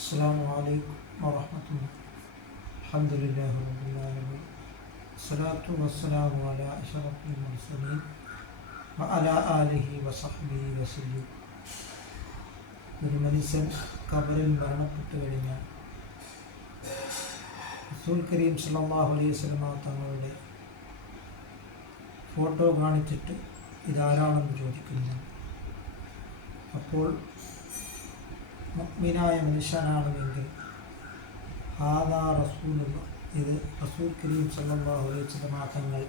السلام عليكم ورحمة الله. الحمد لله رب العالمين. الصلاة والسلام على أشرف المرسلين وعلى آله وصحبه وسلم. ഒരു മനുഷ്യൻ ഖബറിൽ മരണപ്പെട്ടു കഴിഞ്ഞാൽ റസൂൽ കരീം സല്ലല്ലാഹു അലൈഹി വസല്ലം തങ്ങളുടെ ഫോട്ടോ കാണിച്ചിട്ട് ഇതാരാണെന്ന് ചോദിക്കുന്നു. അപ്പോൾ മുഅ്മിനായ മനുഷ്യനാണെങ്കിൽ ഹാദാ റസൂലുള്ളാഹ്, ഇത് റസൂൽ കരീം സല്ലല്ലാഹു അലൈഹി വസല്ലം തങ്ങൾ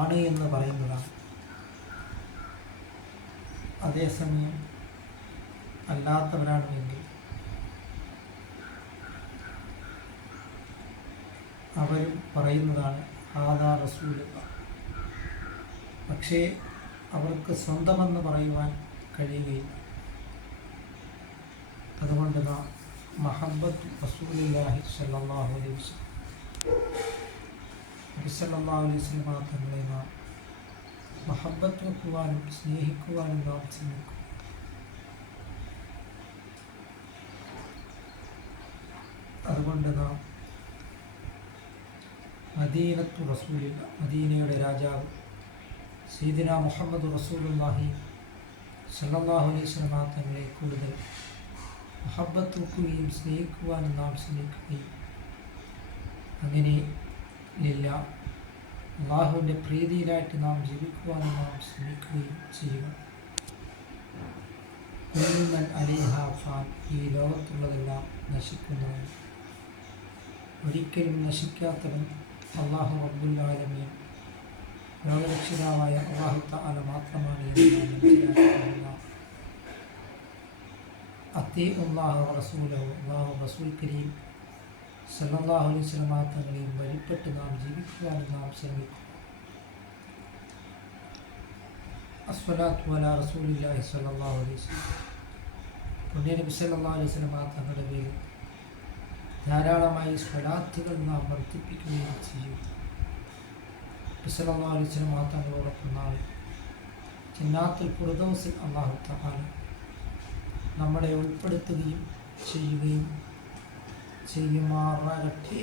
ആണ് എന്ന് പറയുന്നതാണ്. അതേസമയം അല്ലാത്തവരാണെങ്കിൽ അവരും പറയുന്നതാണ് ഹാദാ റസൂലുള്ളാഹ്. പക്ഷേ അവർക്ക് സ്വന്തമെന്ന് പറയുവാൻ കഴിയുകയില്ല. അതുകൊണ്ട് നാം മഹബ്ബത്ത് റസൂലുള്ളാഹി സ്വല്ലല്ലാഹു അലൈഹി വസല്ലം നബി സല്ലല്ലാഹു അലൈഹി വസല്ലം തങ്ങളെ നാം മഹബ്ബത്ത് വെക്കുവാനും സ്നേഹിക്കുവാനും നാം ശ്രമിക്കും. അതുകൊണ്ട് നാം മദീനത്തു റസൂലില്ല, മദീനയുടെ രാജാവ് സയ്യിദുനാ മുഹമ്മദ് റസൂലുള്ളാഹി സ്വല്ലല്ലാഹു അലൈഹി വസല്ലം തങ്ങളെ കൂടുതൽ മഹബ്ബത്ത് വെക്കുകയും സ്നേഹിക്കുവാനും നാം ശ്രമിക്കുകയും അങ്ങനെ ഇല്ല അള്ളാഹുവിൻ്റെ പ്രീതിയിലായിട്ട് നാം ജീവിക്കുവാനും നാം ശ്രമിക്കുകയും ചെയ്യുക. കുല്ലുമൻ അലൈഹ ഫാൻ, ഈ ലോകത്തുള്ളതെല്ലാം നശിക്കുന്നതാണ്. ഒരിക്കലും നശിക്കാത്തവൻ അല്ലാഹു റബ്ബുൽ ആലമീൻ, ലോകരക്ഷിതാവായ അല്ലാഹു തആല മാത്രമാണ് എന്ന് നാം മനസ്സിലാക്കുക. അത്തീഉല്ലാഹ വറസൂലഹു, അല്ലാഹു റസൂൽ കരീം സല്ലല്ലാഹു അലൈഹി വസല്ലം തങ്ങളെയും വഴിപ്പെട്ട് നാം ജീവിക്കുവാനും നാം ശ്രമിക്കും. അസ്സലാത്തു അലാ റസൂലില്ലാഹി സ്വല്ലല്ലാഹു അലൈഹി വസല്ലം, പുണ്യ നബി സല്ലല്ലാഹു അലൈഹി വസല്ലം തങ്ങളുടെ പേരിൽ ധാരാളമായി സ്വലാത്തുകൾ നാം വർദ്ധിപ്പിക്കുകയും ചെയ്യും. നബി സല്ലല്ലാഹു അലൈഹി വസല്ലം തങ്ങളോടൊപ്പം നാളെ ജന്നാത്തുൽ ഫിർദൗസിൽ അല്ലാഹു തആല നമ്മളെ ഉൾപ്പെടുത്തുകയും ചെയ്യുമാറാകട്ടെ.